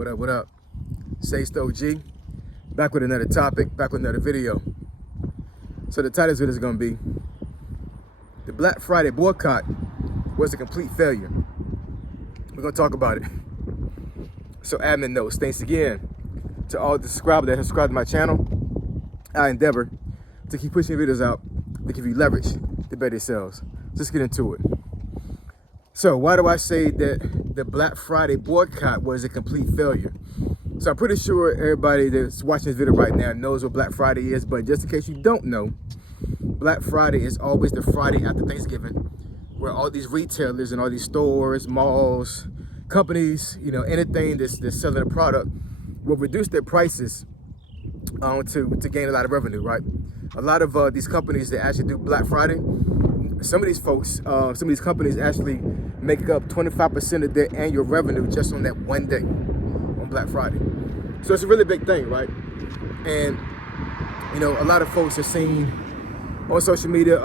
What up, what up? Stoked G, back with another topic, back with another video. So the title of this is gonna be, the Black Friday boycott was a complete failure. We're gonna talk about it. So admin notes, thanks again to all the subscribers that have subscribed to my channel. I endeavor to keep pushing videos out to give you leverage to better yourselves. Let's get into it. So why do I say that the Black Friday boycott was a complete failure? So I'm pretty sure everybody that's watching this video right now knows what Black Friday is, but just in case you don't know, Black Friday is always the Friday after Thanksgiving, where all these retailers and all these stores, malls, companies, anything that's selling a product will reduce their prices to gain a lot of revenue, right? A lot of these companies that actually do Black Friday, some of these folks, some of these companies actually make up 25% of their annual revenue just on that one day, on Black Friday. So it's a really big thing, right? And, a lot of folks are seeing on social media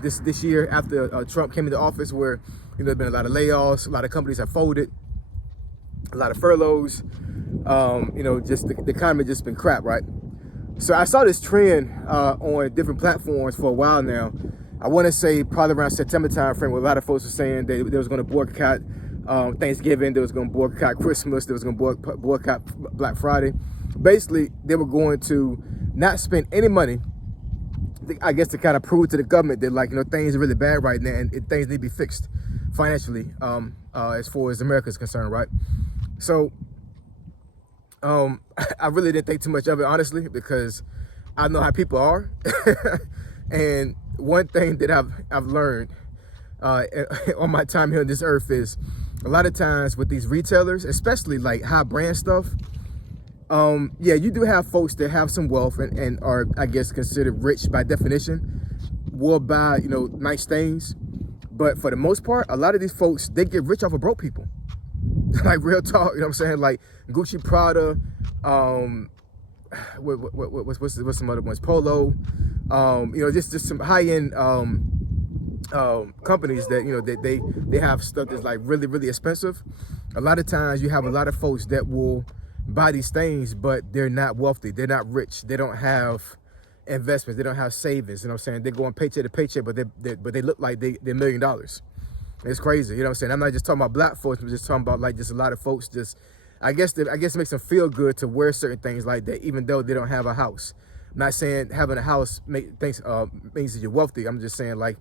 this year after Trump came into office where, there's been a lot of layoffs, a lot of companies have folded, a lot of furloughs, just the economy just been crap, right? So I saw this trend on different platforms for a while now. I want to say probably around September time frame, where a lot of folks were saying they was going to boycott Thanksgiving, they was going to boycott Christmas, they was going to boycott Black Friday. Basically, they were going to not spend any money, I guess, to kind of prove to the government that things are really bad right now and things need to be fixed financially as far as America is concerned, right? So I really didn't think too much of it, honestly, because I know how people are. And one thing that I've learned on my time here on this earth is a lot of times with these retailers, especially like high brand stuff, yeah, you do have folks that have some wealth and are, I guess, considered rich by definition, will buy, nice things. But for the most part, a lot of these folks, they get rich off of broke people. Like, real talk, you know what I'm saying? Like Gucci, Prada, what's some other ones? Polo, just some high-end companies that they have stuff that's like really, really expensive. A lot of times you have a lot of folks that will buy these things, but they're not wealthy, they're not rich, they don't have investments, they don't have savings, I'm saying? They're going paycheck to paycheck, but they look like they're $1 million. It's crazy, I'm saying? I'm not just talking about black folks, I'm just talking about like just a lot of folks just, I guess it makes them feel good to wear certain things like that, even though they don't have a house. I'm not saying having a house means that you're wealthy. I'm just saying, like,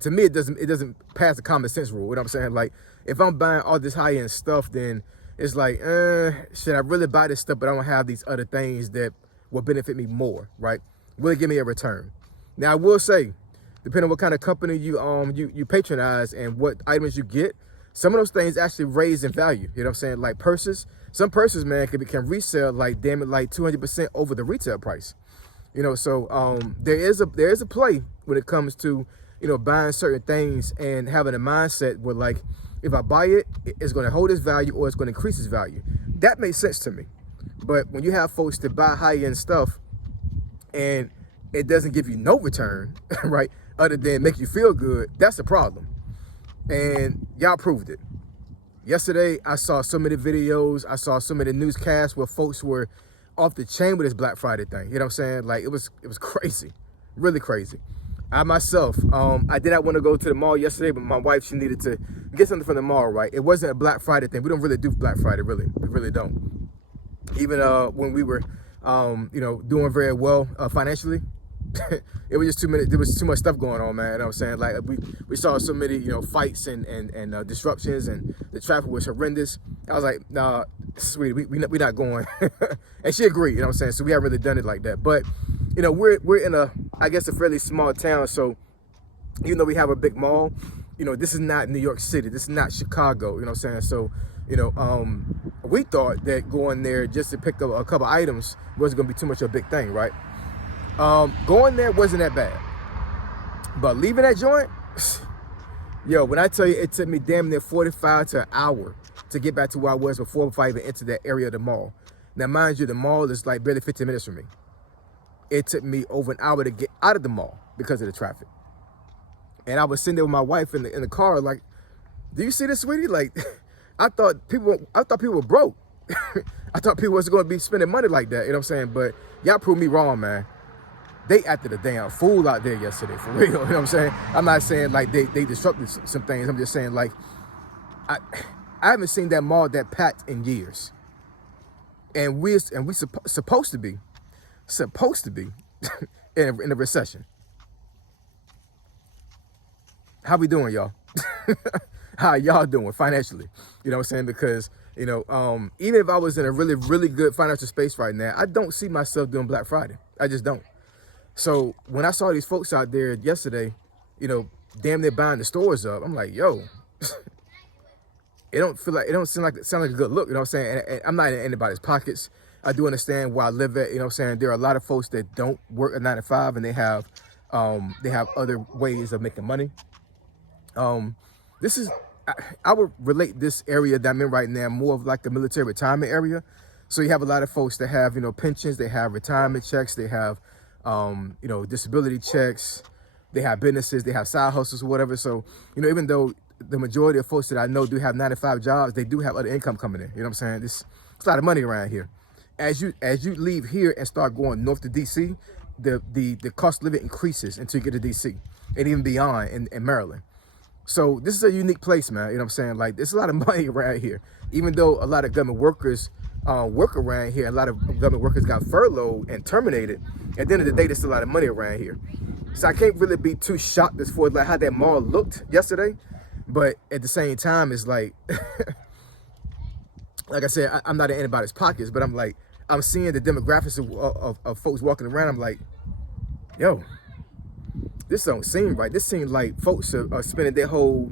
to me, it doesn't pass the common sense rule. You know what I'm saying? Like, if I'm buying all this high-end stuff, then it's like, should I really buy this stuff, but I don't have these other things that will benefit me more, right? Will it give me a return? Now, I will say, depending on what kind of company you patronize and what items you get, some of those things actually raise in value. You know what I'm saying? Like purses. Some purses, man, can resell like 200% over the retail price. So there is a play when it comes to buying certain things and having a mindset where, like, if I buy it, it's going to hold its value or it's going to increase its value. That makes sense to me. But when you have folks that buy high-end stuff and it doesn't give you no return, right, other than make you feel good, that's the problem. And y'all proved it. Yesterday, I saw so many videos, I saw so many newscasts where folks were off the chain with this Black Friday thing. You know what I'm saying? Like, it was crazy, really crazy. I myself, I did not want to go to the mall yesterday, but my wife, she needed to get something from the mall, right? It wasn't a Black Friday thing. We don't really do Black Friday, really. We really don't. Even when we were, doing very well financially, it was just there was too much stuff going on, man. You know what I'm saying? Like, we saw so many, fights and disruptions, and the traffic was horrendous. I was like, nah, sweetie, we're not going. And she agreed, you know what I'm saying? So we haven't really done it like that. But, we're in I guess, a fairly small town. So even though we have a big mall, this is not New York City. This is not Chicago, you know what I'm saying? So, we thought that going there just to pick up a couple items wasn't going to be too much of a big thing, right? Going there wasn't that bad, but leaving that joint, yo, when I tell you, it took me damn near 45 to an hour to get back to where I was before I even entered that area of the mall. Now, mind you, the mall is like barely 15 minutes from me. It took me over an hour to get out of the mall because of the traffic. And I was sitting there with my wife in the car, like, do you see this, sweetie? Like, I thought people were broke. I thought people wasn't going to be spending money like that. You know what I'm saying? But y'all proved me wrong, man. They acted a damn fool out there yesterday, for real. You know what I'm saying? I'm not saying like they disrupted some things. I'm just saying like I haven't seen that mall that packed in years. And we supposed to be in a recession. How we doing, y'all? How y'all doing financially? You know what I'm saying? Because, you know, even if I was in a really, really good financial space right now, I don't see myself doing Black Friday. I just don't. So when I saw these folks out there yesterday, you know, damn near buying the stores up, I'm like, yo, it don't sound like a good look. You know what I'm saying? And I'm not in anybody's pockets. I do understand where I live at. You know what I'm saying? There are a lot of folks that don't work a 9 to 5 and they have other ways of making money. This is, I would relate this area that I'm in right now more of like a military retirement area. So you have a lot of folks that have, you know, pensions, they have retirement checks, they have, you know, disability checks, they have businesses, they have side hustles or whatever. So, you know, even though the majority of folks that I know do have 9 to 5 jobs, they do have other income coming in. You know what I'm saying? It's a lot of money around here. As you leave here and start going north to DC, the cost of living increases until you get to DC and even beyond in Maryland. So this is a unique place, man. You know what I'm saying? Like, there's a lot of money around here. Even though a lot of government workers work around here, a lot of government workers got furloughed and terminated. At the end of the day, there's a lot of money around here. So I can't really be too shocked as far as like how that mall looked yesterday. But at the same time, it's like, like I said, I'm not in anybody's pockets, but I'm like, I'm seeing the demographics of folks walking around. I'm like, yo, this don't seem right. This seems like folks are spending their whole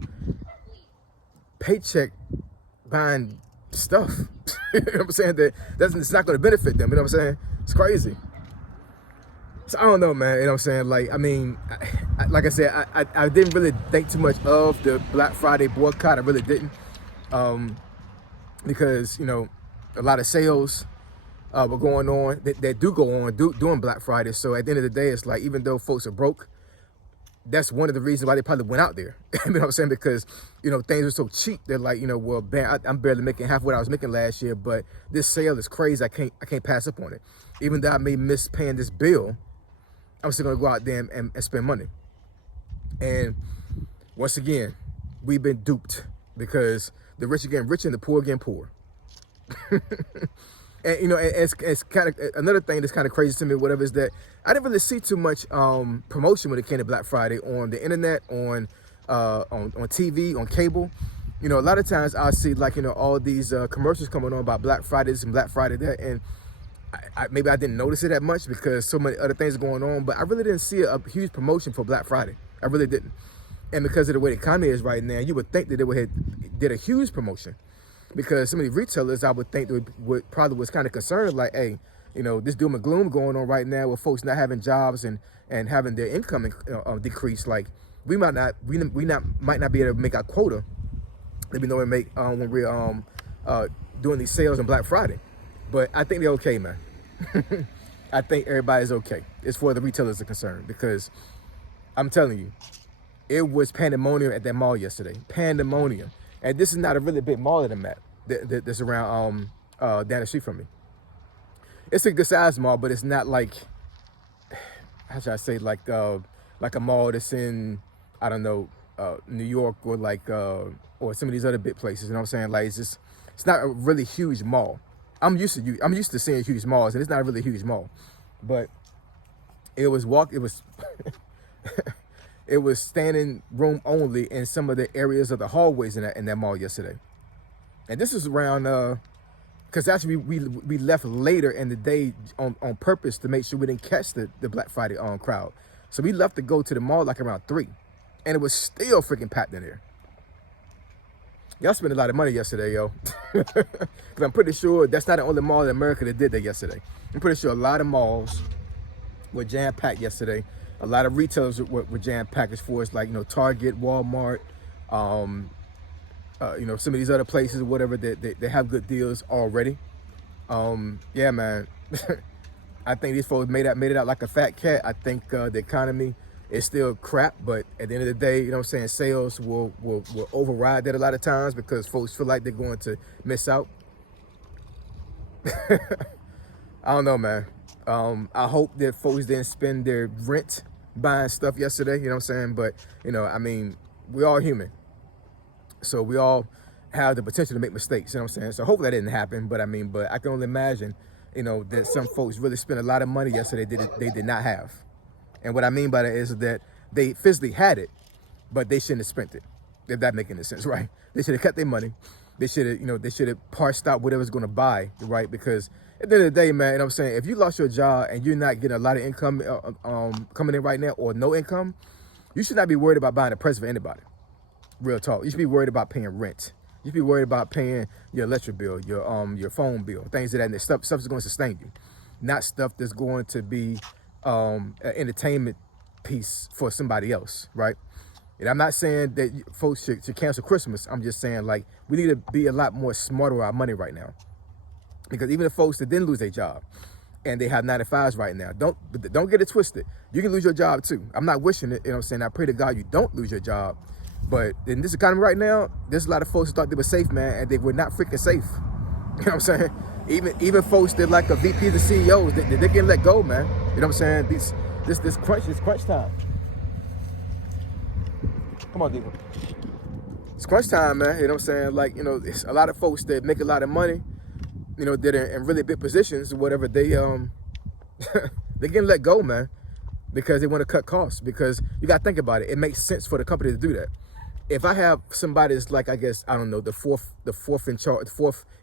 paycheck buying stuff. You know what I'm saying? It's not going to benefit them. You know what I'm saying? It's crazy. So I don't know, man. You know what I'm saying? Like, I mean, like I said, I didn't really think too much of the Black Friday boycott. I really didn't. Because, you know, a lot of sales were going on that do go on during Black Friday. So at the end of the day, it's like, even though folks are broke, that's one of the reasons why they probably went out there. You know what I'm saying? Because, you know, things are so cheap. They're like, you know, well, man, I'm barely making half what I was making last year, but this sale is crazy. I can't pass up on it. Even though I may miss paying this bill, I'm still gonna go out there and spend money. And once again, we've been duped because the rich are getting richer and the poor are getting poor. And, you know, it's kind of another thing that's kind of crazy to me, whatever, is that I didn't really see too much promotion when it came to Black Friday on the internet, on TV, on cable. You know, a lot of times I see, like, you know, all these commercials coming on about Black Friday this and Black Friday that, and maybe I didn't notice it that much because so many other things are going on, but I really didn't see a huge promotion for Black Friday. I really didn't. And because of the way the economy is right now, you would think that they did a huge promotion. Because some of these retailers, I would think, would probably was kind of concerned, like, hey, you know, this doom and gloom going on right now with folks not having jobs and having their income decrease. Like, we might not be able to make our quota that we normally make when we're doing these sales on Black Friday. But I think they're okay, man. I think everybody's okay as far as the retailers are concerned, because I'm telling you, it was pandemonium at that mall yesterday. Pandemonium. And this is not a really big mall that I'm at, that's around down the street from me. It's a good sized mall, but it's not like, how should I say, like a mall that's in, I don't know, New York or like or some of these other big places. You know what I'm saying? Like, it's not a really huge mall. I'm used to seeing huge malls, and it's not a really huge mall, but it was it was standing room only in some of the areas of the hallways in that mall yesterday. And this was around, because actually we left later in the day on purpose to make sure we didn't catch the Black Friday crowd. So we left to go to the mall like around 3, and it was still freaking packed in there. Y'all spent a lot of money yesterday, yo. Because I'm pretty sure that's not the only mall in America that did that yesterday. I'm pretty sure a lot of malls were jam-packed yesterday. A lot of retailers were jam-packed as far as, like, you know, Target, Walmart, you know, some of these other places or whatever that they have good deals already. Yeah, man. I think these folks made it out like a fat cat. I think the economy is still crap, but at the end of the day, you know what I'm saying, sales will override that a lot of times because folks feel like they're going to miss out. I don't know, man. I hope that folks didn't spend their rent buying stuff yesterday, you know what I'm saying? But, I mean, we all human. So we all have the potential to make mistakes, you know what I'm saying? So hopefully that didn't happen, but I can only imagine, that some folks really spent a lot of money yesterday they did not have. And what I mean by that is that they physically had it, but they shouldn't have spent it, if that makes any sense, right? They should have cut their money. They should have, they should have parsed out whatever's going to buy, right? Because at the end of the day, man, you know what I'm saying? If you lost your job and you're not getting a lot of income coming in right now, or no income, you should not be worried about buying a present for anybody. Real talk. You should be worried about paying rent. You should be worried about paying your electric bill, your phone bill, things of that. And stuff is going to sustain you, not stuff that's going to be an entertainment piece for somebody else, right? And I'm not saying that folks should cancel Christmas. I'm just saying, like, we need to be a lot more smarter with our money right now. Because even the folks that didn't lose their job and they have 9-to-5s right now, don't get it twisted. You can lose your job too. I'm not wishing it, you know what I'm saying? I pray to God you don't lose your job. But in this economy right now, there's a lot of folks who thought they were safe, man, and they were not freaking safe. You know what I'm saying? Even folks that like a VP, the CEOs, they can let go, man. You know what I'm saying? This crunch time. Come on, Diva. It's crunch time, man. You know what I'm saying? Like, it's a lot of folks that make a lot of money, that are in really big positions or whatever. They they can let go, man, because they want to cut costs. Because you got to think about it. It makes sense for the company to do that. If I have somebody that's like, I guess, I don't know, the fourth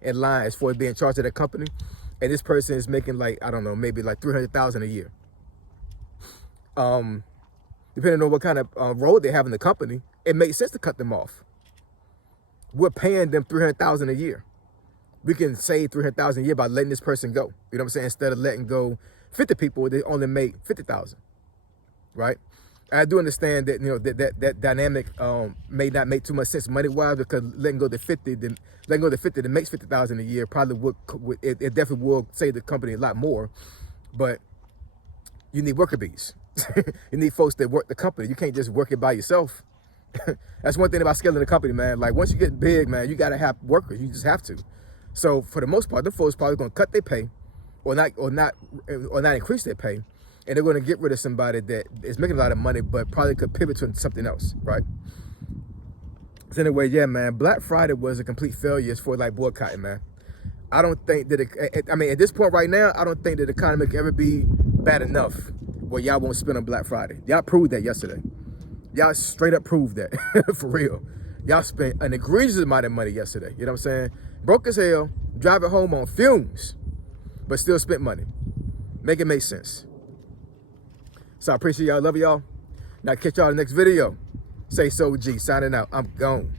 in line as far as being in charge of that company, and this person is making like, I don't know, maybe like $300,000 a year. Depending on what kind of role they have in the company, it makes sense to cut them off. We're paying them $300,000 a year. We can save $300,000 a year by letting this person go. You know what I'm saying? Instead of letting go 50 people, they only make 50,000, right? I do understand that that dynamic may not make too much sense money wise, because letting go to 50 that makes 50,000 a year probably would it definitely will save the company a lot more. But you need worker bees. You need folks that work the company. You can't just work it by yourself. That's one thing about scaling the company, man. Like, once you get big, man, you gotta have workers. You just have to. So for the most part, the folks probably gonna cut their pay, or not increase their pay, and they're gonna get rid of somebody that is making a lot of money, but probably could pivot to something else, right? So anyway, yeah, man, Black Friday was a complete failure as for like boycotting, man. I don't think that at this point right now, I don't think that the economy can ever be bad enough where y'all won't spend on Black Friday. Y'all proved that yesterday. Y'all straight up proved that. For real. Y'all spent an egregious amount of money yesterday. You know what I'm saying? Broke as hell, driving home on fumes, but still spent money. Make it make sense. So I appreciate y'all. Love y'all. Now catch y'all in the next video. Say so G, signing out. I'm gone.